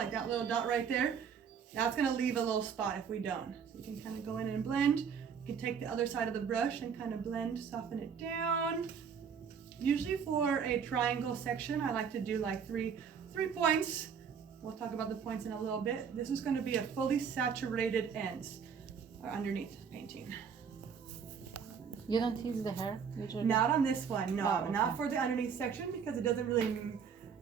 like that little dot right there, that's gonna leave a little spot if we don't. So you can kind of go in and blend. You can take the other side of the brush and kind of blend, soften it down. Usually for a triangle section, I like to do like three points. We'll talk about the points in a little bit. This is gonna be a fully saturated ends or underneath painting. You don't tease the hair usually? Not on this one, no. Oh, okay. Not for the underneath section because it doesn't really,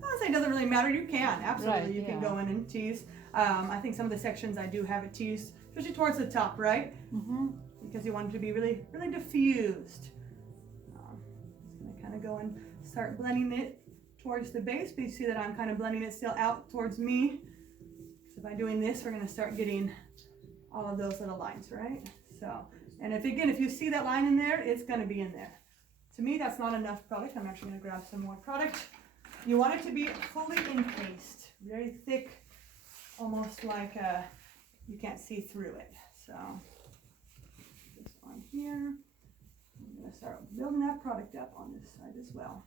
I don't say it doesn't really matter. You can, absolutely. Right, You can yeah. go in and tease. I think some of the sections I do have it teased, especially towards the top, right? Mm-hmm. Because you want it to be really, really diffused. Just gonna kind of go and start blending it towards the base, but you see that I'm kind of blending it still out towards me. So by doing this, we're gonna start getting all of those little lines, right? So, and if you see that line in there, it's gonna be in there. To me, that's not enough product. I'm actually gonna grab some more product. You want it to be fully encased, very thick, almost like you can't see through it. So, this on here. I'm gonna start building that product up on this side as well.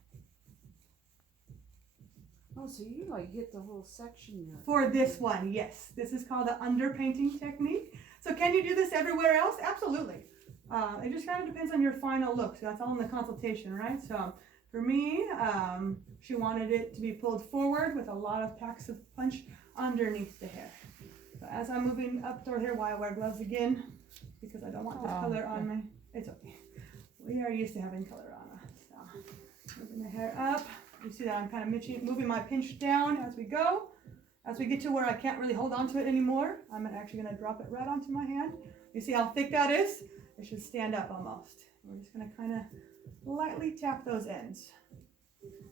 Oh, so you like hit the whole section there. For this one, yes. This is called the underpainting technique. So can you do this everywhere else? Absolutely. It just kind of depends on your final look. So that's all in the consultation, right? So for me, she wanted it to be pulled forward with a lot of packs of punch underneath the hair. So as I'm moving up toward here, why I wear gloves again, because I don't want this color on my, it's okay. We are used to having color on us. So moving the hair up. You see that I'm kind of moving my pinch down as we go. As we get to where I can't really hold on to it anymore, I'm actually going to drop it right onto my hand. You see how thick that is? It should stand up almost. We're just going to kind of lightly tap those ends.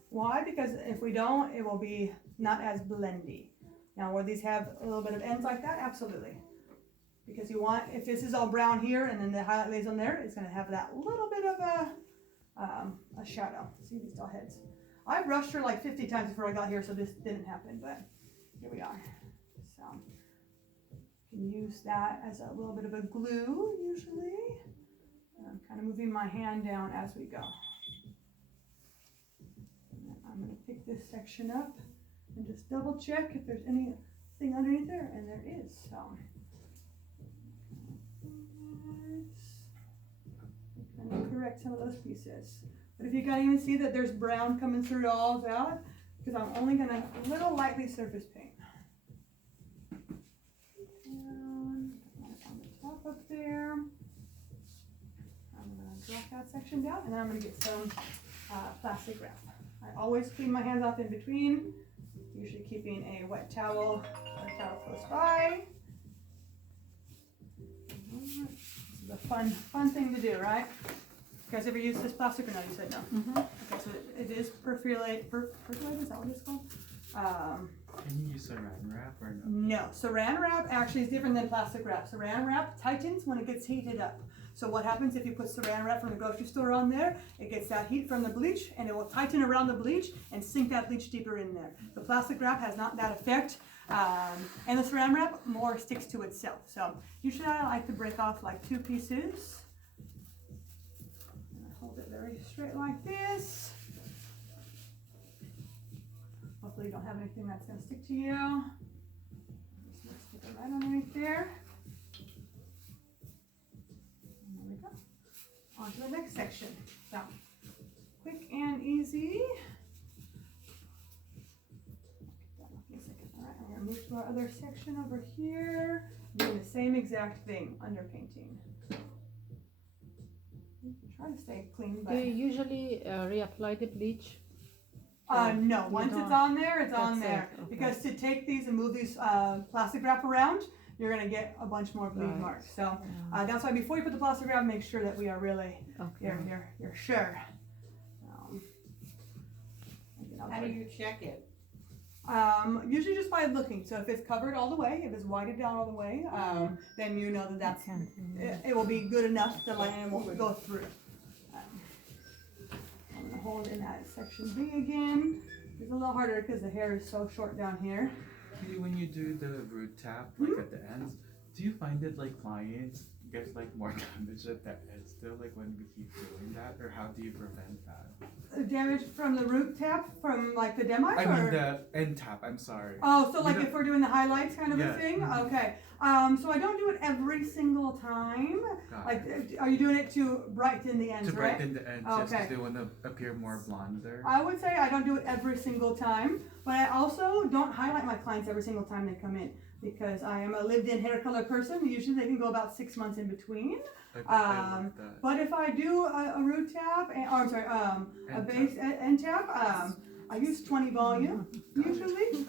Why? Because if we don't, it will be not as blendy. Now, where these have a little bit of ends like that, absolutely. Because you want, if this is all brown here and then the highlight lays on there, it's going to have that little bit of a shadow. See these dull heads? I brushed her like 50 times before I got here, so this didn't happen, but here we are. So you can use that as a little bit of a glue usually. And I'm kind of moving my hand down as we go. And I'm going to pick this section up and just double check if there's anything underneath there, and there is. So kind of correct some of those pieces. But if you can even see that there's brown coming through all of that, because I'm only going to little lightly surface paint. Down, on the top up there. I'm going to drop that section down, and then I'm going to get some plastic wrap. I always clean my hands off in between, usually keeping a wet towel or a towel close by. This is a fun thing to do, right? You guys ever use this plastic or no? You said no. Mm-hmm. Okay, so it is percolate, is that what it's called? Can you use saran wrap or no? No, saran wrap actually is different than plastic wrap. Saran wrap tightens when it gets heated up. So what happens if you put saran wrap from the grocery store on there? It gets that heat from the bleach and it will tighten around the bleach and sink that bleach deeper in there. The plastic wrap has not that effect. And the saran wrap more sticks to itself. So usually I like to break off like 2 pieces. Hold it very straight like this. Hopefully you don't have anything that's going to stick to you. Just gonna stick it right underneath there. And there we go. On to the next section. So, quick and easy. Alright, I'm going to move to our other section over here. Doing the same exact thing, underpainting. Try to stay clean, but Do you usually reapply the bleach? no. Once it's on there, it's on That's there. it, okay. Because to take these and move these plastic wrap around, you're gonna get a bunch more bleed Right. marks. So that's why before you put the plastic wrap, make sure that we are really Okay. you're sure. How do you check it? Usually just by looking. So if it's covered all the way, if it's whited down all the way, then you know that that's it will be good enough that like it won't go through. I'm gonna hold in that section B again. It's a little harder because the hair is so short down here. When you do the root tap, like at the ends, do you find it like clients get like more damage at the end still, like when we keep doing that, or how do you prevent that? Damage from the root tap from like the demi? I mean the end tap. I'm sorry. Oh, so You like know- if we're doing the highlights kind of Yeah. a thing? Mhm. Okay. So I don't do it every single time. Got Like, it. are you doing it to brighten the ends, To right? brighten the ends, yes, Okay. because they want to appear more blonder. I would say I don't do it every single time, but I also don't highlight my clients every single time they come in because I am a lived-in hair color person. Usually they can go about 6 months in between. I love that. But if I do a root tap, or I'm sorry, a End base end tap, I use 20 volume usually,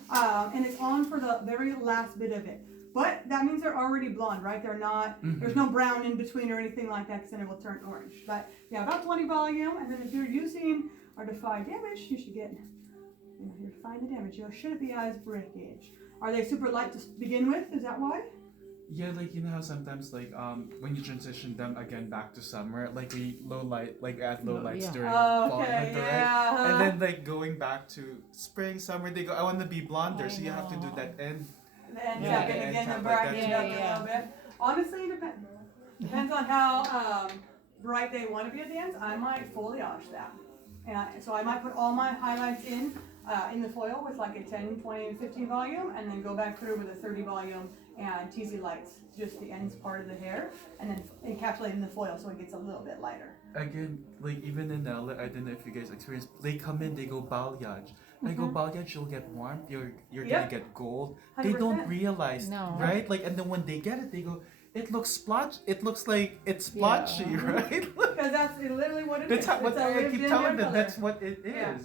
and it's on for the very last bit of it. But that means they're already blonde, right? They're not, there's no brown in between or anything like that because then it will turn orange. But yeah, about 20 volume, and then if you're using our Defy Damage, you should get, you're defying the damage. You shouldn't be as breakage. Are they super light to begin with? Is that why? Yeah, like you know how sometimes like when you transition them again back to summer, like we low light, like add low lights Yeah. during fall Okay, and winter, right? yeah. And then like going back to spring, summer, they go, I want to be blonder, I so you have to do know. that end. The end Yeah, tap the and end again tap and like brighten that it too. up a Yeah, little bit. Honestly, depends on how bright they want to be at the ends. I might foliage that. And so I might put all my highlights in the foil with like a 10, 20, 15 volume, and then go back through with a 30 volume and teasy lights, just the ends part of the hair, and then encapsulate in the foil so it gets a little bit lighter. Again, like even in LA, I don't know if you guys experience. They come in, they go balayage. I go balayage, you'll get warmth. You're Yep. gonna get gold. They 100%. don't realize, No. right? Like, and then when they get it, they go, it looks splotch. It looks like it's splotchy, Yeah. right? Because that's literally what it That's is. how, what It's a I keep lived-in telling hair them. color. That's what it is. Yeah.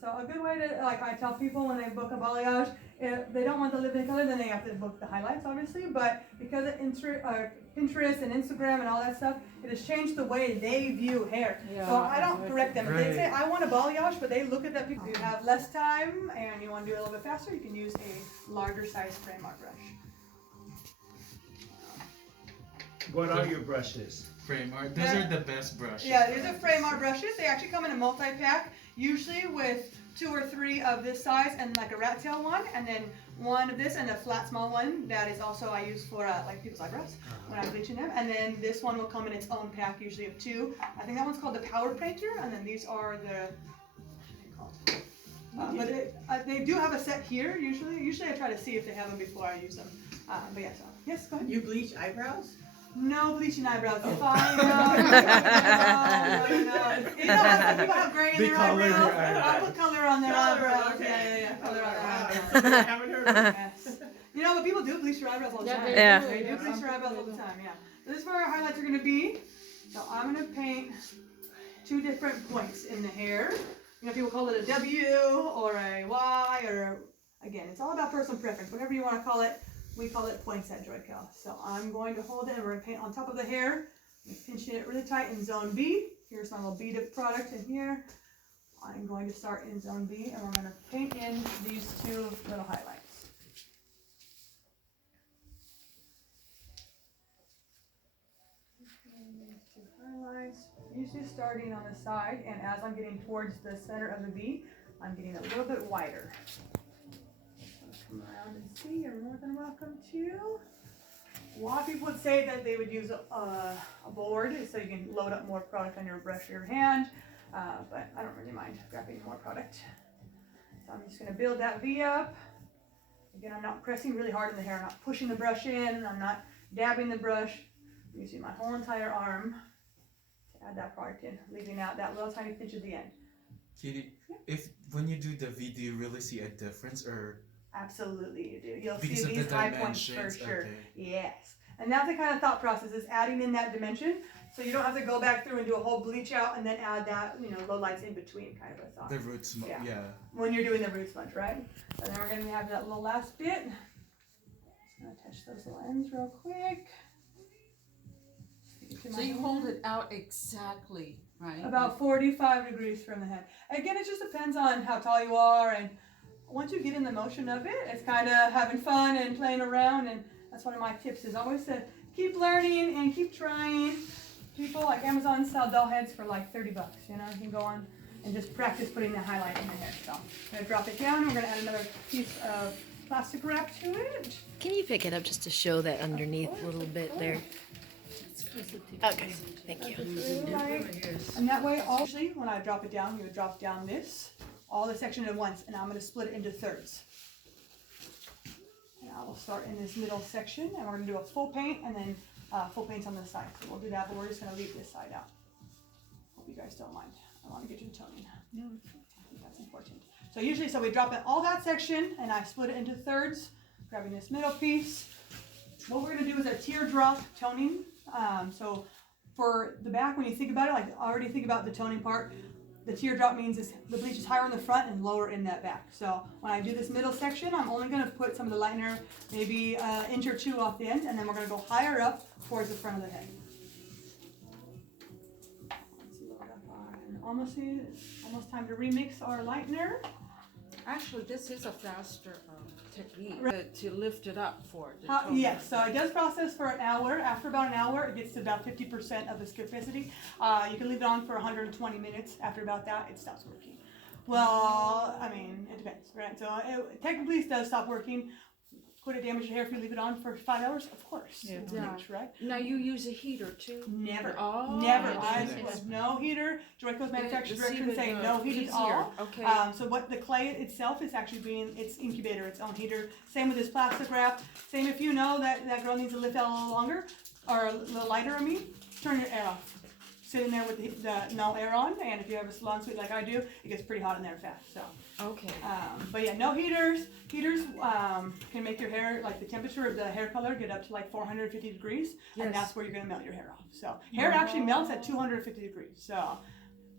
So a good way to, like I tell people when they book a balayage, if they don't want the lived-in color, then they have to book the highlights, obviously. But because of Pinterest and Instagram and all that stuff, it has changed the way they view hair. Yeah, So I don't correct them. If they say, Right. I want a balayage, but they look at that, if you have less time and you want to do it a little bit faster, you can use a larger size frame art brush. What are your brushes? Frame art. Those Yeah. are the best brushes. Yeah, these are frame art brushes. They actually come in a multi-pack, usually with 2 or 3 of this size and like a rat tail one, and then one of this and a flat small one that is also I use for like people's eyebrows when I'm bleaching them. And then this one will come in its own pack, usually of 2. I think that one's called the Power Painter, and then these are the. But they do have a set here. Usually I try to see if they have them before I use them. But yeah, so yes, go ahead. You bleach eyebrows? No bleaching eyebrows. If I no. You know how some people have gray in They their color their eyebrows? eyebrows. I put color on their eyebrows. Okay. Yeah, color on their Wow. eyebrows. I haven't heard of it. Yes. You know, but people do bleach their eyebrows all the Yeah, time. they Yeah. do. They do bleach their eyebrows all the time, yeah. So this is where our highlights are going to be. So I'm going to paint 2 different points in the hair. You know, people call it a W or a Y or, again, it's all about personal preference. Whatever you want to call it, we call it points at Joico. So I'm going to hold it and we're going to paint on top of the hair. I'm pinching it really tight in zone B. Here's my little bead of product in here. I'm going to start in zone B and we're going to paint in these 2 little highlights. Highlights, usually starting on the side, and as I'm getting towards the center of the V, I'm getting a little bit wider. Come around and see, you're more than welcome to. A lot of people would say that they would use a board so you can load up more product on your brush or your hand, but I don't really mind grabbing more product. So I'm just going to build that V up. Again, I'm not pressing really hard in the hair, I'm not pushing the brush in, I'm not dabbing the brush. I'm using my whole entire arm to add that product in, leaving out that little tiny pinch at the end. Kitty, if when you do the V, do you really see a difference, or Absolutely you do. You'll because see of these the high points for dimensions? sure. Okay. Yes. And that's the kind of thought process is adding in that dimension. So you don't have to go back through and do a whole bleach out and then add that, low lights in between kind of a thought. The roots, Yeah. yeah. When you're doing the root smudge, right? And then we're going to have that little last bit. Just going to touch those little ends real quick. So you hold it out exactly, right? About 45 degrees from the head. Again, it just depends on how tall you are, and once you get in the motion of it, it's kind of having fun and playing around, and that's one of my tips is always to keep learning and keep trying. People like Amazon sell doll heads for like $30, you can go on and just practice putting the highlight in the hair. So I'm going to drop it down, we're going to add another piece of plastic wrap to it. Can you pick it up just to show that underneath a little bit there? Okay, thank you. Right. And that way, usually when I drop it down, you would drop down this, all the section at once, and I'm going to split it into thirds. And I will start in this middle section, and we're going to do a full paint, and then full paints on the side. So we'll do that, but we're just going to leave this side out. Hope you guys don't mind. I want to get you the toning. No. I think that's important. So usually, we drop in all that section, and I split it into thirds, grabbing this middle piece. What we're going to do is a teardrop toning. So for the back, when you think about it, like already think about the toning part, the teardrop means the bleach is higher in the front and lower in that back. So when I do this middle section, I'm only going to put some of the lightener maybe an inch or two off the end, and then we're going to go higher up towards the front of the head. Let's load up almost time to remix our lightener. Actually, this is a faster technique Right. to lift it up for the toner. Yes, so it does process for an hour. After about an hour, it gets to about 50% of the scarcity. You can leave it on for 120 minutes. After about that, it stops working. Well, I mean, it depends, right? So it technically it does stop working. Could it damage your hair if you leave it on for 5 hours? Of course. Yeah. It's Yeah. bleach, right? Now you use a heater too? Never. Oh, Never. I it's- put no heater. Joico's manufacturer It's directions even, say no heat at easier. all. Okay. So what the clay itself is actually being its incubator, its own heater. Same with this plastic wrap. Same if you know that girl needs to lift out a little longer or a little lighter. Turn your air off. Sit in there with the no air on, and if you have a salon suite like I do, it gets pretty hot in there fast. So. Okay. But yeah, no heaters. Heaters can make your hair, like the temperature of the hair color, get up to like 450 degrees, Yes. and that's where you're gonna melt your hair off. So hair actually melts at 250 degrees. So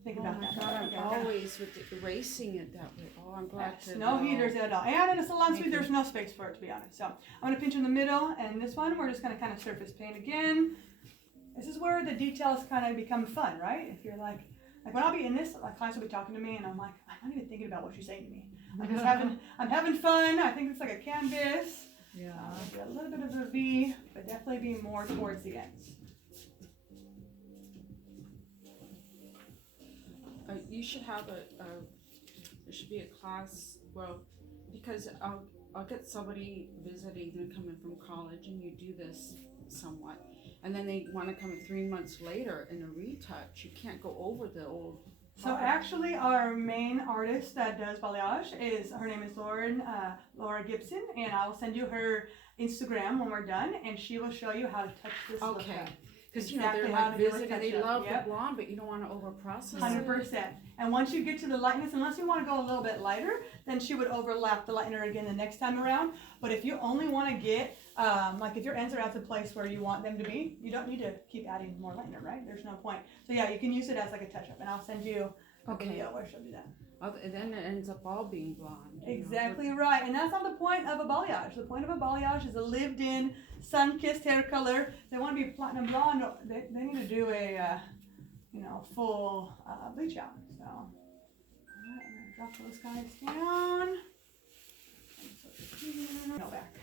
think Oh about my that. God, I'm Yeah. always with erasing it that way. Oh, I'm glad Yes, to no know. heaters at all. And in a salon suite, Thank you. there's no space for it, to be honest. So I'm gonna pinch in the middle, and this one, we're just gonna kind of surface paint again. This is where the details kind of become fun, right? If you're like when I'll be in this, like clients will be talking to me, and I'm like, I'm not even thinking about what she's saying to me. I'm having fun. I think it's like a canvas. Yeah. A little bit of a V, but definitely be more towards the ends. You should have there should be a class, well, because I'll get somebody visiting and coming from college, and you do this somewhat, and then they want to come 3 months later in a retouch. You can't go over the old. So actually, our main artist that does balayage her name is Laura Gibson, and I'll send you her Instagram when we're done, and she will show you how to touch this look Okay. up. Because Exactly they're how like to do a visiting, they touch-up. love Yep. the blonde, but you don't want to over process 100%. And once you get to the lightness, unless you want to go a little bit lighter, then she would overlap the lightener again the next time around. But if you only want to get, like if your ends are at the place where you want them to be, you don't need to keep adding more lightener, right? There's no point. So yeah, you can use it as like a touch-up, and I'll send you a Okay. video where she'll do that. And then it ends up all being blonde. you know, Exactly right, and that's not the point of a balayage. The point of a balayage is a lived-in, sun-kissed hair color. If they want to be platinum blonde, they need to do a, full bleach out. So, all right, I'm gonna drop those guys down. No back.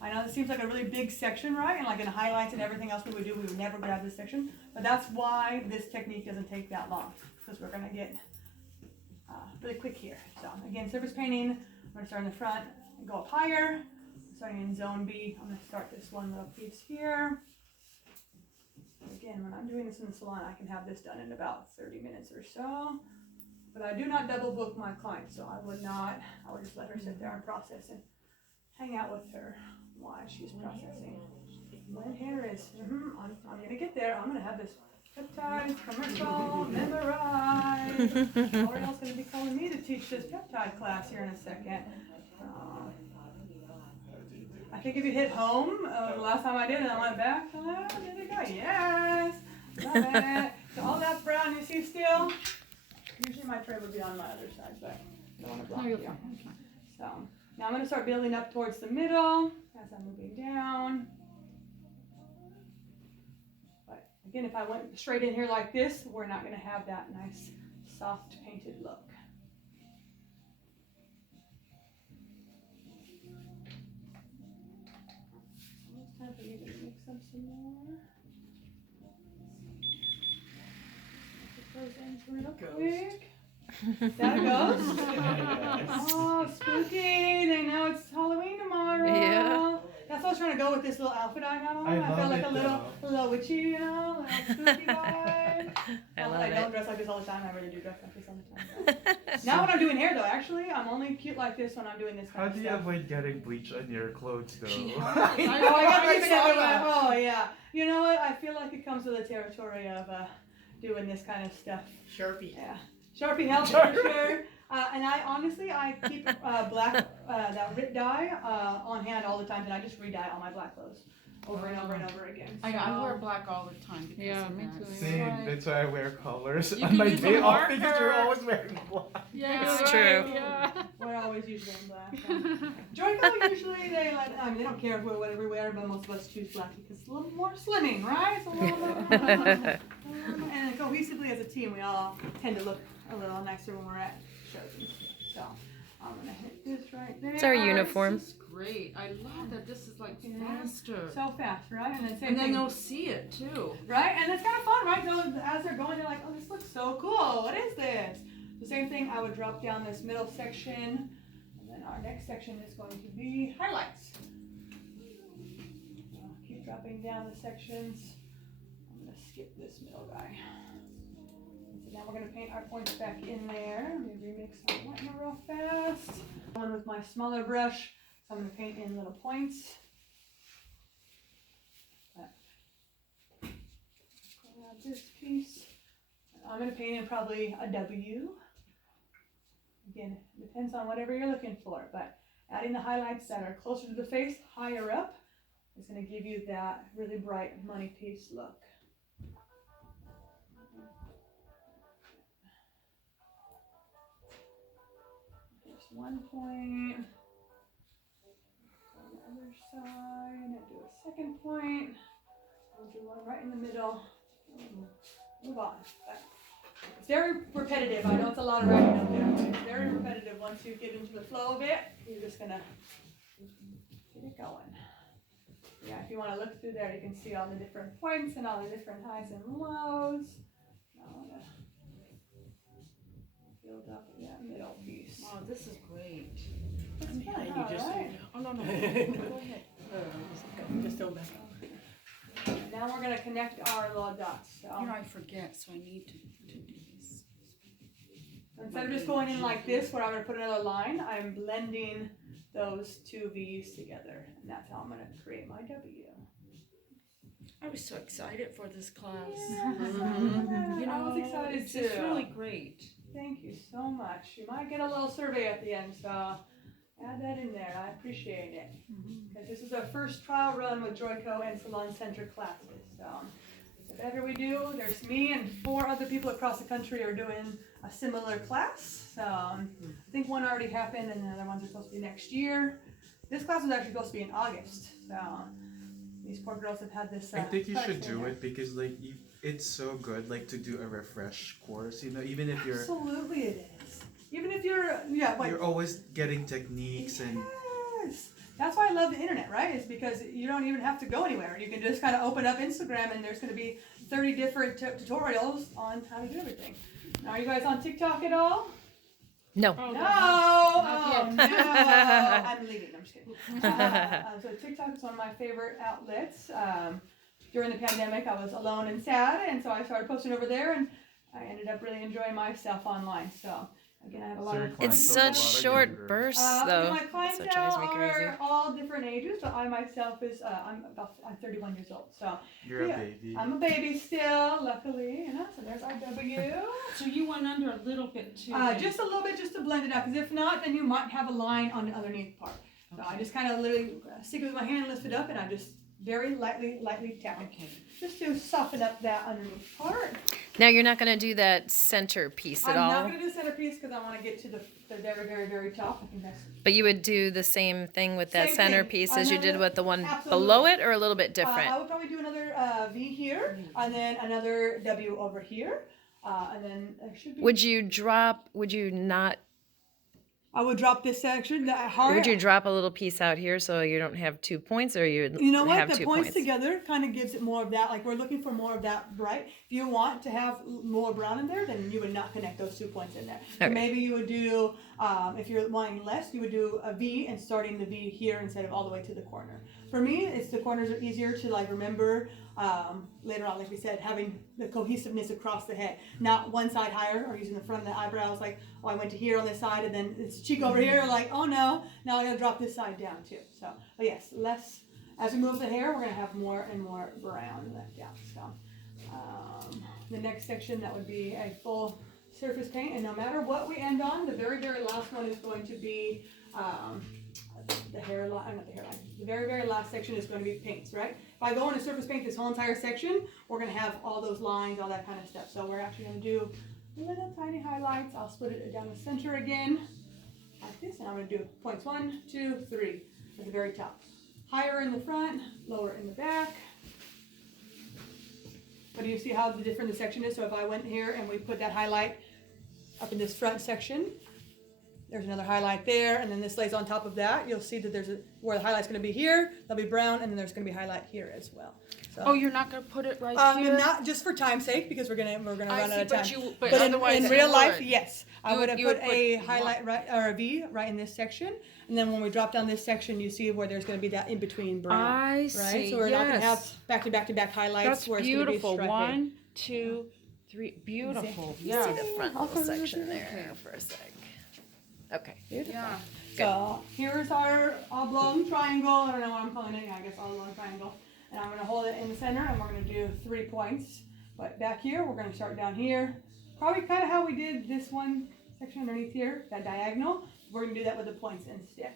I know this seems like a really big section, right? And like in highlights and everything else we would do, we would never grab this section. But that's why this technique doesn't take that long, because we're gonna get really quick here. So again, surface painting, I'm gonna start in the front and go up higher. Starting in zone B, I'm gonna start this one little piece here. Again, when I'm doing this in the salon, I can have this done in about 30 minutes or so. But I do not double book my clients, so I would just let her sit there and process and hang out with her while she's processing. When hair is, I'm gonna get there. I'm gonna have this peptide commercial memorized. L'Oreal's gonna be calling me to teach this peptide class here in a second. I think if you hit home, the last time I did it, I went back. Oh, there you go. Yes, love it. So all that brown you see still. Usually my tray would be on my other side, but I don't want to block No, you're you. fine. So now I'm going to start building up towards the middle as I'm moving down. But again, if I went straight in here like this, we're not going to have that nice soft painted look. It's time for you to mix up some more. Put those ends real quick. That goes. Oh, spooky. They know it's Halloween tomorrow. Yeah. That's so was trying to go with this little outfit I got on. I I felt love like it, a little witchy, you know, a little spooky vibe. I love I don't it. dress like this all the time. I really do dress like this all the time. Now when I'm doing hair though, actually, I'm only cute like this when I'm doing this How kind do of you stuff. avoid getting bleach on your clothes though? She Oh, I got I this saw everywhere. that. Oh yeah. You know what? I feel like it comes with the territory of doing this kind of stuff. Sharpie. Yeah. Sharpie helps for sure. And I honestly, I keep black, that RIT dye on hand all the time, and I just re-dye all my black clothes over and over and over again. I So- wear black all the time because Yeah, of me that. too. Same, Right. that's why I wear colors You on can my use a day off because marker. you're always wearing black. Yeah, It's true. Yeah. We're always usually in black. Joico usually they let, I mean they don't care whatever we wear, but most of us choose black because it's a little more slimming, right? It's a little more, and cohesively as a team, we all tend to look a little nicer when we're at shows and stuff. So I'm gonna hit this right there. It's our uniform. This is great. I love that this is like Yeah. faster. So fast, right? And then same And then thing. they'll see it too. Right? And it's kind of fun, right? So as they're going, they're like, oh, this looks so cool. What is this? The same thing, I would drop down this middle section. And then our next section is going to be highlights. Keep dropping down the sections. I'm going to skip this middle guy. So now we're going to paint our points back in there. Let me remix our whitener real fast. Going with my smaller brush. So I'm going to paint in little points. Grab this piece. I'm going to paint in probably a W. Again, depends on whatever you're looking for, but adding the highlights that are closer to the face, higher up, is going to give you that really bright money piece look. Just one point. On the other side, and do a second point. We'll do one right in the middle. Move on. It's very repetitive. I know it's a lot of writing up there, but it's very repetitive. Once you get into the flow of it, you're just gonna get it going. Yeah, if you want to look through there, you can see all the different points and all the different highs and lows. Now I'm gonna build up that middle piece. Wow, this is great. It's fun, behind you, huh, just so right? you know. Oh no, no. Go ahead. Just don't back up. Now we're gonna connect our little dots. So You know, I forget, so I need to do this. instead of just going in like this, where I'm gonna put another line, I'm blending those two V's together, and that's how I'm gonna create my W. I was so excited for this class. You know, I was excited it's too. It's really great. Thank you so much. You might get a little survey at the end, so add that in there. I appreciate it. Because this is our first trial run with Joico and Salon Center classes. So whatever we do, there's me and 4 other people across the country are doing a similar class. So I think one already happened, and the other ones are supposed to be next year. This class was actually supposed to be in August. So these poor girls have had this. I think you class should do in it because like it's so good like to do a refresh course. You know, even if you're Absolutely, it is. Even if you're, you're always getting techniques and Yes. That's why I love the internet, right? Is because you don't even have to go anywhere. You can just kind of open up Instagram and there's going to be 30 different tutorials on how to do everything. Now, are you guys on TikTok at all? No. Oh, No! not Oh, no! I'm leaving. I'm just kidding. So TikTok is one of my favorite outlets. During the pandemic, I was alone and sad, and so I started posting over there, and I ended up really enjoying myself online. So again, I have a lot of. It's such short bursts, though. My That's clientele what drives me crazy. are all different ages, but I myself is I'm 31 years old, so you're yeah, a baby. I'm a baby still, luckily, you know. So there's our W. So you went under a little bit too. Just a little bit, just to blend it out, because if not, then you might have a line on the underneath part. So I just kind of literally stick it with my hand, lift it up, and I just very lightly tap it, Okay. just to soften up that underneath part. Now you're not going to do that center piece at I'm all, not going to do centerpiece because I want to get to the very, very, very top. I think that's but you would do the same thing with that Same center thing. piece as you did Another- with the one absolutely. below it, or a little bit I different? would probably do another V here, and then another W over here, and then there should be. Would you not, I would drop this section that hard. would you drop a little piece out here so you don't have 2 points, or you You know what? have The 2 points points? together kind of gives it more of that. Like we're looking for more of that bright. If you want to have more brown in there, then you would not connect those 2 points in there. So Okay. maybe you would do If you're wanting less, you would do a V and starting the V here instead of all the way to the corner. For me, it's the corners are easier to like remember later on, like we said, having the cohesiveness across the head, not one side higher or using the front of the eyebrows like, oh, I went to here on this side and then it's cheek over here, like, oh no, now I gotta drop this side down too. So, but yes, less, as we move the hair, we're gonna have more and more brown left out. So, the next section, that would be a full surface paint, and no matter what we end on, the very, very last one is going to be the hairline, not the hairline. The very, very last section is going to be paints, right? If I go into surface paint this whole entire section, we're going to have all those lines, all that kind of stuff. So we're actually going to do little tiny highlights. I'll split it down the center again, like this, and I'm going to do points 1, 2, 3 at the very top. Higher in the front, lower in the back. But do you see how different the section is? So if I went here and we put that highlight up in this front section, there's another highlight there, and then this lays on top of that. You'll see that there's where the highlight's going to be here, there'll be brown, and then there's going to be highlight here as well. So, Oh, you're not gonna put it right here? not just for time's sake, because we're gonna run out of time. But But otherwise in real life, would. yes, I You would would- have you put would put a one. highlight right or a V right in this section, and then when we drop down this section, you see where there's going to be that in between brown. I Right, see. so we're not going to have Yes. back to back to back highlights. That's where it's gonna be beautiful. striping. 1, 2, 3. Beautiful. See Yeah. the front I'll little cover section it. there for a sec. Okay. Yeah. So here's our oblong triangle. I don't know what I'm calling it. I guess oblong triangle. And I'm going to hold it in the center, and we're going to do 3 points. But back here, we're going to start down here. Probably kind of how we did this one section underneath here, that diagonal. We're going to do that with the points instead.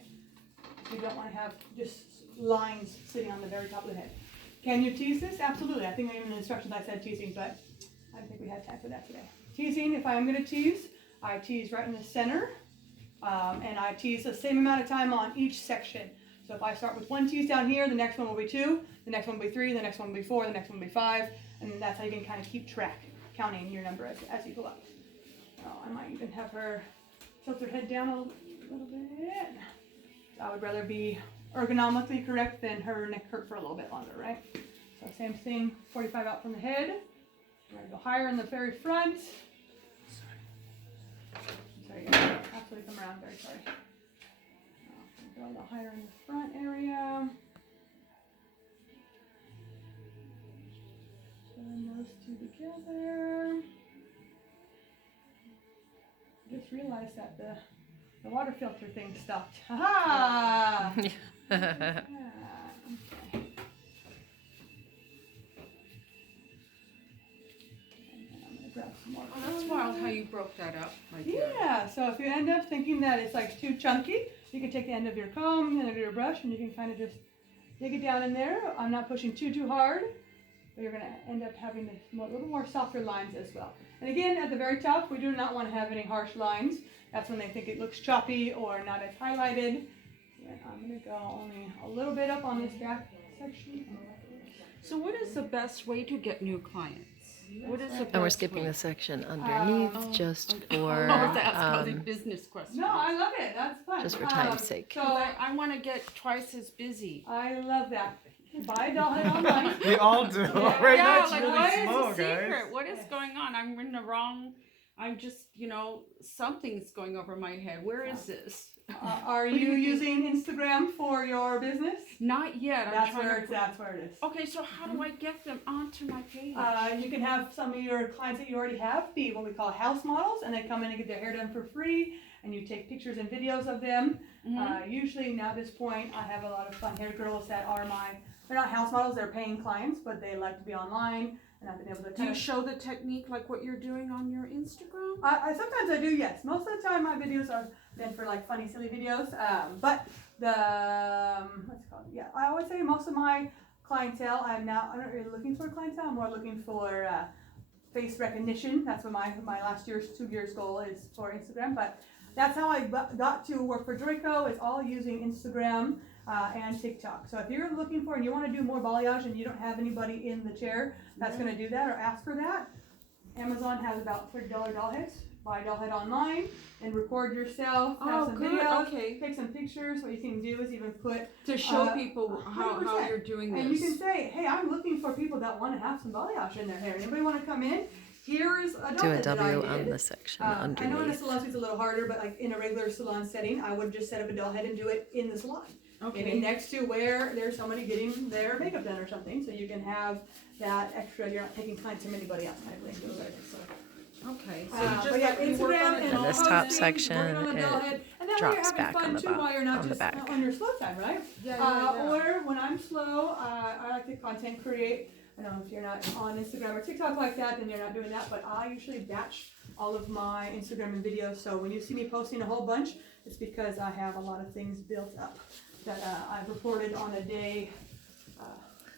You don't want to have just lines sitting on the very top of the head. Can you tease this? Absolutely. I think even in the instructions I said teasing, but I don't think we had time for that today. Teasing, if I'm going to tease, I tease right in the center. And I tease the same amount of time on each section. So if I start with 1 tease down here, the next one will be 2, the next one will be 3, the next one will be 4, the next one will be 5, and then that's how you can kind of keep track, counting your number as you go up. So I might even have her tilt her head down a little bit. I would rather be ergonomically correct than her neck hurt for a little bit longer, right? So same thing, 45 out from the head. We're going to go higher in the very front. Sorry, absolutely come around, very sorry. Go a little higher in the front area. Putting those 2 together. Just realized that the water filter thing stopped. Ha-ha! Okay. Grab some more. Oh, that's wild how you broke that up like that. Yeah, so if you end up thinking that it's like too chunky, you can take the end of your comb, end of your brush, and you can kind of just dig it down in there. I'm not pushing too hard, but you're going to end up having this little more softer lines as well. And again, at the very top, we do not want to have any harsh lines. That's when they think it looks choppy or not as highlighted. And I'm going to go only a little bit up on this back section. So what is the best way to get new clients? What is the best And we're skipping way? the section underneath just for Oh, that's causing business questions. No, I love it. That's fun. just for time's sake. So I want to get twice as busy. I love that. Buy a doll head online. We all do. Yeah. Right Yeah, now it's like really what slow, is the guys. secret? What is going on? I'm in the wrong. I'm just, something's going over my head. Where is this? Are you using Instagram for your business? Not yet. That's where it is. Okay, so how do I get them onto my page? You can have some of your clients that you already have be what we call house models, and they come in and get their hair done for free, and you take pictures and videos of them. Usually now at this point, I have a lot of fun hair girls that are they're not house models, they're paying clients, but they like to be online, and I've been able to Do you show the technique like what you're doing on your Instagram? I sometimes I do, yes. Most of the time my videos are meant for like funny, silly videos. But what's it called? Yeah, I would say most of my clientele, I'm not really looking for clientele. I'm more looking for face recognition. That's what my last 2 years goal is for Instagram. But that's how I got to work for Joico, is all using Instagram and TikTok. So if you're looking for and you want to do more balayage and you don't have anybody in the chair that's going to do that or ask for that, Amazon has about $30 doll heads. Buy a doll head online and record yourself, have some videos, take some pictures. What you can do is even put To show people how 100%. you're doing this. And you can say, hey, I'm looking for people that want to have some balayage in their hair. Anybody want to come in? Here's a Do a donut that I W did. on the section I know in a underneath. salon it's a little harder, but like in a regular salon setting, I would just set up a doll head and do it in the salon. Maybe Okay. next to where there's somebody getting their makeup done or something, so you can have that extra, you're not taking clients from anybody else kind of thing. Okay. So But you just yeah, like you work Instagram on and And this posting, top working section, on the doll it head, and that way drops you're having back fun on the too while you're not on the just back. on your slow time, right? Yeah. Or when I'm slow, I like to content create. I know if you're not on Instagram or TikTok like that, then you're not doing that, but I usually batch all of my Instagram and videos, so when you see me posting a whole bunch, it's because I have a lot of things built up that I've recorded on a day.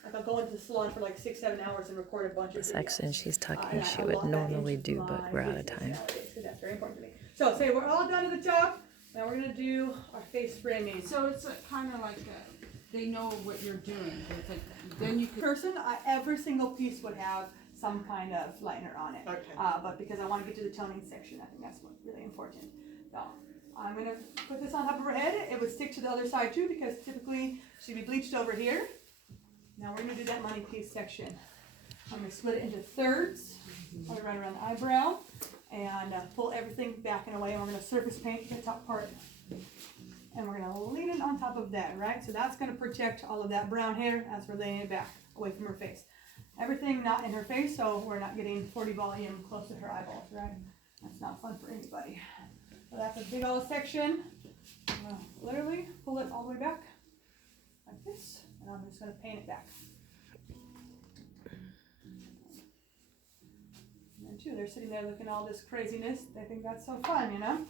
Like I'll go into the salon for like 6-7 hours and record a bunch of The videos. section she's And tucking, I she would allot that normally into do, but my we're out of business time. nowadays, 'cause that's very important to me. So say we're all done at the top, now we're gonna do our face framing. So it's kind of like they know what you're doing. It's like, then you could. Person, every single piece would have some kind of liner on it. Okay. But because I want to get to the toning section, I think that's what's really important. So I'm gonna put this on top of her head. It would stick to the other side too, because typically she'd be bleached over here. Now we're gonna do that money piece section. I'm gonna split it into thirds, put it right around the eyebrow, and pull everything back and away. And we're gonna surface paint the top part. And we're gonna lean it on top of that, right? So that's gonna protect all of that brown hair as we're laying it back away from her face. Everything not in her face, so we're not getting 40 volume close to her eyeballs, right? That's not fun for anybody. So that's a big old section. I'm gonna literally pull it all the way back like this, and I'm just gonna paint it back. And then too, they're sitting there looking at all this craziness. They think that's so fun, you know?